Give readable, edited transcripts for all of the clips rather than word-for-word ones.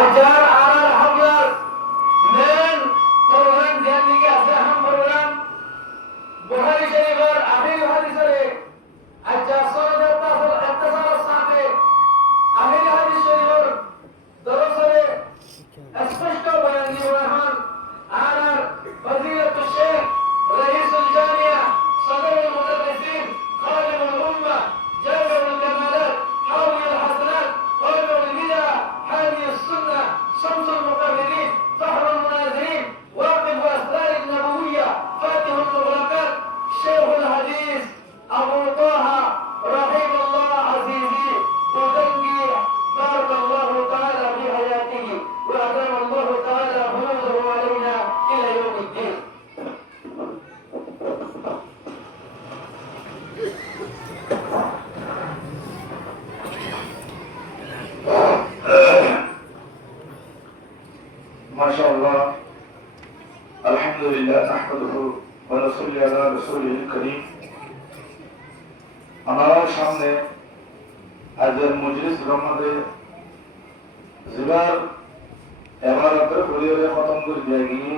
Ajar aral hamlar men program ধ্যান দিকে আছে আহম program বুখারী শরীফের আখির হাদিসে আজার সনদের তাফল ইত্তিসালের সাথে আখির হাদিস শরীফের দরসে স্পষ্ট বয়ান দিয়ে হন আর ফজিলাতুল শেখ রাইসুল জামিয়া সদরুল মুদাররিসিন খাদিমুল উম্মাহ জামিউল কামালাত হাওয়াল হাসানাত ওয়ালিউল হিদা হাদিস সুন্নাহ শামসুল মুকাররিমিন ফাহরুল মুনাজিরিন واقف أسرار النبوية فاتح المغلقات شيخ الحديث أبو طه رحم الله عزيزي وتنقي بارك الله تعالى في حياته وأدام الله تعالى فضله علينا إلى يوم الدين. ما شاء الله الحمد لله نحمده ونصلي على رسوله الكريم আমার সামনে আজকের মজলিসের মধ্যে জিবার এবারতের পরিবারে খতম করে দিয়ে গিয়ে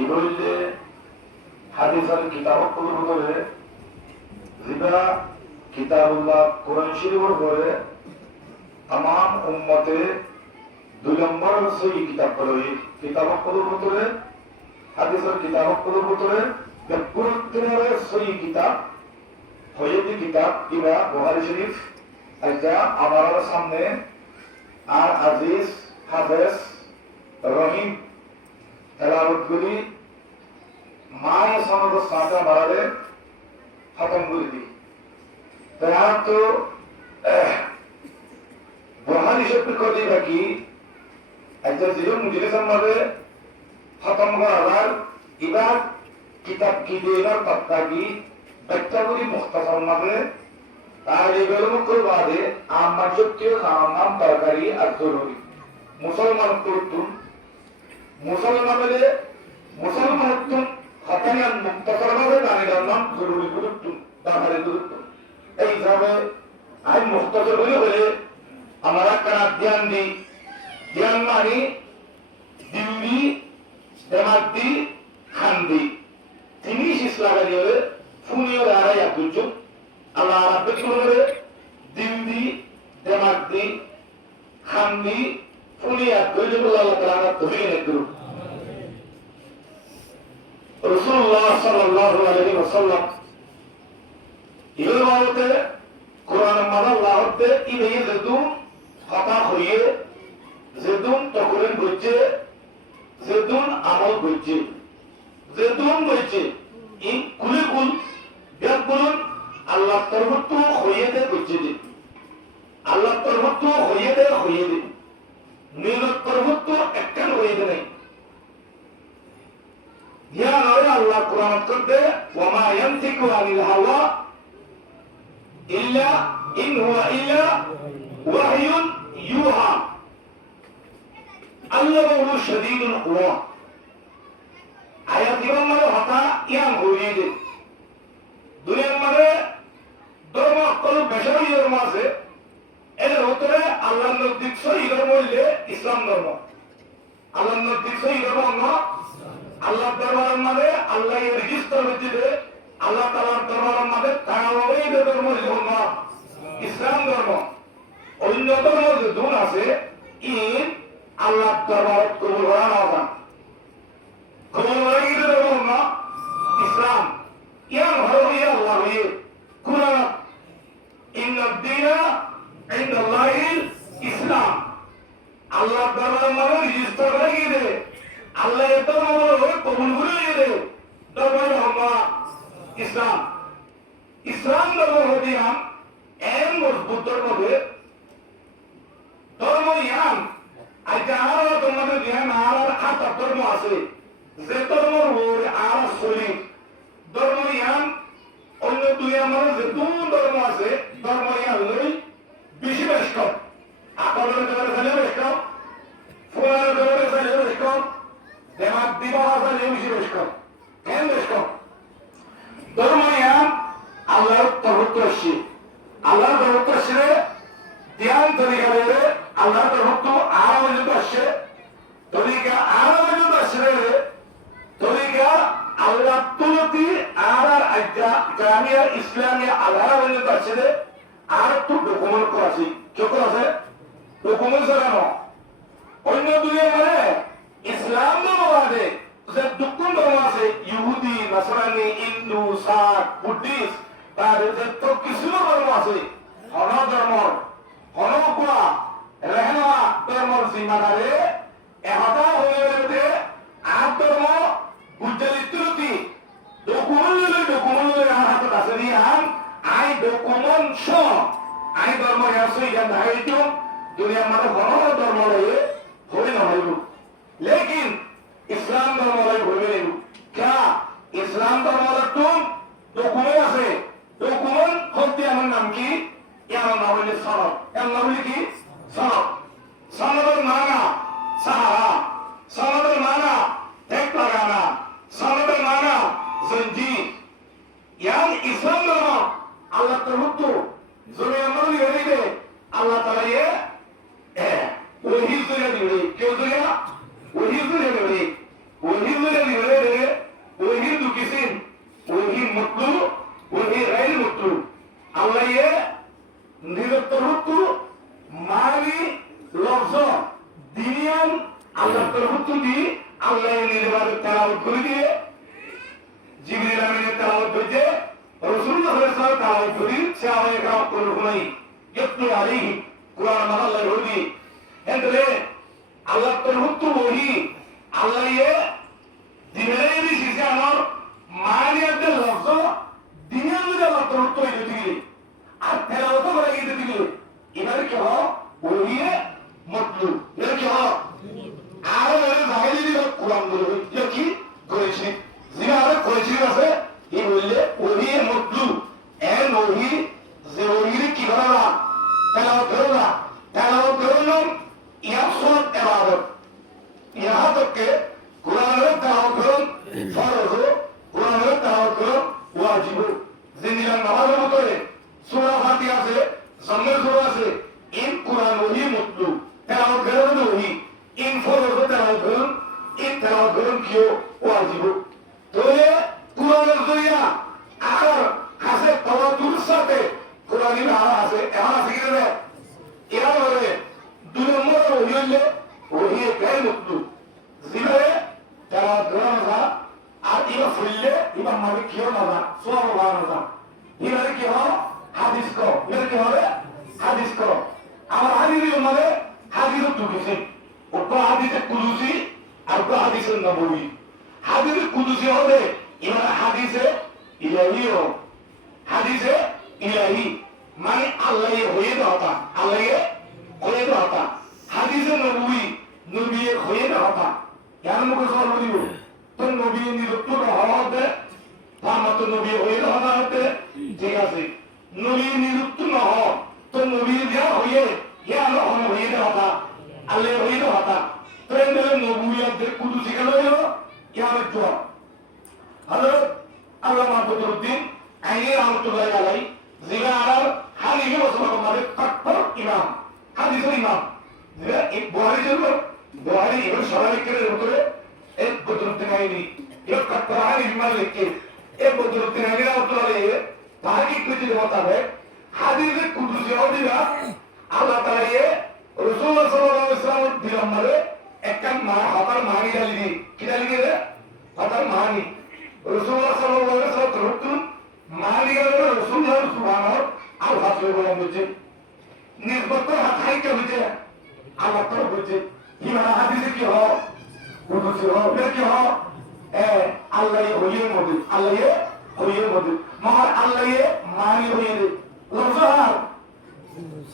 এগুলিতে হাদিসের কিতাব পড়ব করে জিবা কিতাবুল্লাহ কোরআন শরীফের পরে तमाम উম্মতে দুই নম্বর সহি কিতাব পড়ে কিতাব পড়ব করে হাদিসের কিতাব পড়ব করে গুরুত্বের সহি কিতাব হয়েছে কিতাব ইবা বুখারী শরীফ আজকে আমার সামনে আর আজিজ হাফেজ রহিম তেলাওয়াত করি মায় সনদ সাথে বাড়ালে খতম করে দিই তার তো বুখারী শরীফ করে বাকি আজকে জীবন মুজলিসের মধ্যে খতম করার ইবা কিতাব কি দেওয়ার তত্ত্বা কি ব্যাখ্যাগুলি মুখতাসার মাঝে তার এগুলো মুখের বাদে আমার জাতীয় খাওয়ার তরকারি আর জরুরি মুসলমান করতুন মুসলমানের মুসলমানত্ব হতায়ান মুক্তাসার ভাবে দাঁড়িয়ে নাম জরুরি গুরুত্ব দরকারি গুরুত্ব এই হিসাবে আমি মুক্তাসর বলে বলে আমার একটা ধ্যান দিই ধ্যান মানি দিল্লি দেমাদ্দি খান্দি তিনি ইসলামের দিয়ে ফুনিও দাঁড়াই আকুঞ্জ আল্লাহ রাব্বুল কুরআনে দিল্লি দেমাদ্দি খান্দি ফুনিয়া কইজুল্লাহ আল্লাহ তাআলা তৌফিক করুন রাসূলুল্লাহ সাল্লাল্লাহু আলাইহি ওয়াসাল্লাম ইবাদতে কোরআন মাদাল্লাহতে ইবে যদুম কথা হইয়ে যদুম তকরিন গজ্জে যদুম আমল গজ্জে যদুম গজ্জে এই কুলকুল বিয়াত বলুন আল্লাহ তরফত হইয়ে দে গজ্জে দে আল্লাহ তরফত হইয়ে দে নিয়ত তরফত একখান হইয়ে দে নাই ইয়া নরে আল্লাহ কোরআন করতে ওয়া মা ইয়ানতিকু আনিল হাওয়া ইল্লা ইন হুয়া ইল্লা ওয়াহয়ুন ইউহা আল্লাহু শাদীদুল কুওয়া আয়াত ইমাম মানে হতা ইয়ান হইয়ে দে দুনিয়ার মানে ধর্ম কল বেশারি ধর্ম আছে এর ভিতরে আল্লাহর নৈতিক সহি ধর্ম হইলে ইসলাম ধর্ম আল্লাহর নৈতিক সহি ধর্ম না আল্লাহ দরবারের মানে আল্লাহ এর রেজিস্টার হইছে আল্লাহ তাআলার দরবারের মানে তাওহীদ ধর্ম হইল ইসলাম ধর্ম অন্য ধর্ম যে দুন আছে ই আল্লাহ দরবারত কবুল করা না হয় কবুল করা কি ধর্ম না ইসলাম ইয়ান হইয়া আল্লাহ হইয়ে কুরআন ইন্নাদ দীনা ইনদাল্লাহিল ইসলাম আল্লাহ দরবারের মানে রেজিস্টার হয়ে গেছে আল্লাহ এত মনে কবুল করে গেছে দরবার হওয়া ইসলাম ইসলাম ধর্ম হদিয়াম এম মজবুত ধর্ম ধর্ম ইয়াম আজকে আর তোমাদের জ্ঞান আর আট ধর্ম আছে যে ধর্ম আর শরীর ধর্ম ইয়াম অন্য দুই আমার যে দু ধর্ম আছে ধর্ম ইয়াম হই বেশি বেশ আপনাদের ব্যাপারে জানে বেশ কম ফুলার ব্যাপারে জানে বেশ কম দেমাগ দিবা জানে বেশি বেশ কম কেন বেশ কম ধর্ম ইয়াম আল্লাহর তরফ আসছে আল্লাহর তরফ আসছে ধ্যান তরিকা বলে আল্লাহ আল্লাহ রহমত আর পর্যন্ত আসছে তরিকা আর পর্যন্ত আসছে তরিকা আল্লাহ তুলতি আর আজ্জা জামিয়া ইসলামিয়া আল্লাহ পর্যন্ত আসছে আর একটু ডকুমেন্ট করা আছে চোখ আছে ডকুমেন্ট চালানো অন্য দুনিয়া মানে ইসলাম ধর্ম আছে যে দুঃখন ধর্ম আছে ইহুদি নাসরানি হিন্দু সাক বুদ্ধিস্ট তার যে তো কিছু ধর্ম আছে হন ধর্ম হনকুয়া রেহনা ধর্মর জিম্মাদারে এহতা হয়ে গেলে আর ধর্ম বুঝালিত্রতি ডকুমেন্ট আর হাতত আছে নি আই ডকুমেন্ট স আই ধর্ম আছে ইয়ান ধাইটো দুনিয়া মানে হন ধর্ম লয়ে হই না হইব लेकिन इस्लाम धर्म वाले भूले नहीं क्या इस्लाम धर्म वाला तुम डॉक्यूमेंट আছে डॉक्यूमेंट होते আমার নাম কি আমার নাম হলো সনদ এর নাম হলো কি সনদ সনদের মানা সাহারা সনদের মানা টেক লাগানা সনদের মানা জঞ্জি ইয়ান ইসলাম ধর্ম আল্লাহ তরুত্তু জমি আমল হইবে আল্লাহ তাআলা ওহি করে দিবে কেউ দিবে वही दुनिया वही दुकिसिन वही मुत्लू वही गैर मुत्लू अल्लाह ये निरतरुतु माली लफ्ज़ दिनियम अल्लाह तरुतु दी अल्लाह ये निर्वाद तलावत कर दिए जिब्रील आमीन तलावत भेजे रसूलुल्लाह सल्लल्लाहु अलैहि वसल्लम तलावत करी सहाबाए किराम को रुकनाई यत्लु अलैहि कुरान में अल्लाह होदी एंतले আল্লাহ তরহুতু ওহি আল্লাহ এ দিনের শিশে আমার মানিয়াতে লফজ দিনের মধ্যে আল্লাহ তরহুতু হয়ে দিলে আর তেলাওয়াত করে গিয়ে দিলে এবারে কি হয় ওহি মতলু এর কি হয় আর ওই জাহেলি দিল কোরআন বলে যে কি করেছে জিনা আর করেছে আছে এই বললে ওহি মতলু এন ওহি যে ওহি কি করা তেলাওয়াত করো यह सोच इबादत यहाँ तक के कुरान तलावत फर्ज हो कुरान तलावत वाजिब हो जिंदगी नमाज मुतले सूरा फातिहा से सम्मे सूरा से इन कुरान वही मुतलू तलावत करो वही इन फर्ज इन तलावत क्यों वाजिब हो तो ये कुरान दुनिया अगर हसे तवज्जुह साथे कुरानी में हसे यहाँ सीखने में यहाँ वाले दुनिया में वही वही गैर मुतलू जिबे तला गरमजा आतिबा फुल्ले इबा मालिक क्यों ना सोवा वाना इबारे की हो हादिस को इबारे की हो हादिस को আমার হাদিস মানে হাদিস দুকিছে ওটা হাদিসে কুদুসি আর ওটা হাদিসে নববী হাদিসে কুদুসি হবে এবারে হাদিসে ইলাহি हो হাদিসে ইলাহি মানে আল্লাহ হয়ে দাওতা আল্লাহ হয়ে দাওতা হাদিসে নববী নবী হয়ে দাওতা কেন মুখে সর বলিব তো নবী নিরুক্ত হওয়াতে তামাত নবী হয়ে দাওতে ঠিক আছে নবী নিরুক্ত না হয় তো নবী যা হয়ে ইয়া আল্লাহ হয়ে দাওতা আল্লাহ হয়ে দাওতা তো এর নবুয়ত কুদুসি গেল ইয়া তো হযরত আল্লামা বদরুদ্দিন আইনি রাহমাতুল্লাহি আলাইহি যিনি আর হানিফি মাযহাবের মধ্যে কট্টর ইমাম হাদিসের ইমাম যে এক বুখারী ইবন সরাইকের ভিতরে এক বদরুদ্দিন আইনি এক কট্টর হানিফি মানে লিখে এক বদরুদ্দিন আইনি রাহমাতুল্লাহি আলাইহি তাহাকি কিছু মোতাবেক হাদিসে কুদুসি হদিরা আল্লাহ তাআলা রাসূলুল্লাহ সাল্লাল্লাহু আলাইহি ওয়াসাল্লাম দিলাম মানে একটা হতার মানি ডালি কি ডালি রে হতার মানি রাসূলুল্লাহ সাল্লাল্লাহু আলাইহি ওয়াসাল্লাম রতুন মানি গেল রাসূলুল্লাহ সুবহানাহু আল হাসবে বলে বুঝে নিসবত হাতাই কে বুঝে আল্লাহ তো বুঝে ইমান হাদিসে কি হয় কুদুসি হয় কি হয় আল্লাহ হইয়ে মধ্যে আল্লাহ হইয়ে মধ্যে মহান আল্লাহ মানি হইয়ে দে লফজার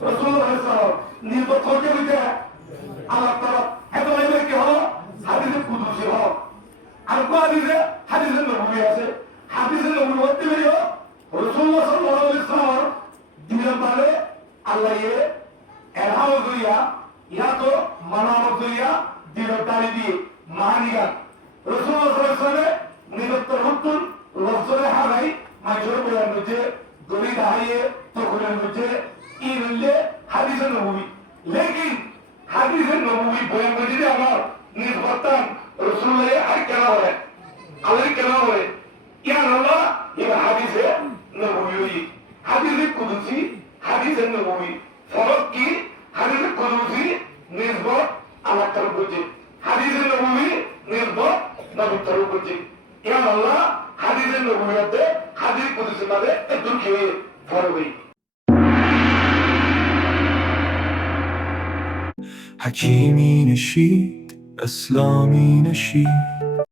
রাসূলুল্লাহ সাল্লাল্লাহু নির্ভর করতে বুঝে আল্লাহ তাআলা এত বলে কি হলো হাদিসে কুদুসি হয় আর কো হাদিসে নববী আছে হাদিসে নববী হতে বেরিও রাসূলুল্লাহ সাল্লাল্লাহু আলাইহি ওয়াসাল্লাম দিনের মানে আল্লাহ এরহাম দুইয়া ইয়া তো মানাম দুইয়া দিনটারি দিয়ে মানিয়া রাসূলুল্লাহ সাল্লাল্লাহু আলাইহি ওয়াসাল্লাম নিরত্তর হুতুন লফজরে হারাই মাইজোর বয়ান হচ্ছে গলি দাঁড়িয়ে তো খুলেন হচ্ছে ইনলে হাদিসে নববী लेकिन নবী বয়ান করে যদি আমার নিজ বর্তান রসুল্লাহ আর কেন হয় আল্লাহ কেন হয় ইয়ান আল্লাহ এবার হাদিসে নবী হাদিসে কুদুসি হাদিসে নবী ফরক কি হাদিসে কুদুসি নির্ভর আল্লাহ তরফ করছে হাদিসে নবী নির্ভর নবী তরফ করছে ইয়ান আল্লাহ হাদিসে নবীতে হাদিস কুদুসি মাঝে একদম খেয়ে ফরক হই حكيمي نشيد إسلامي نشيد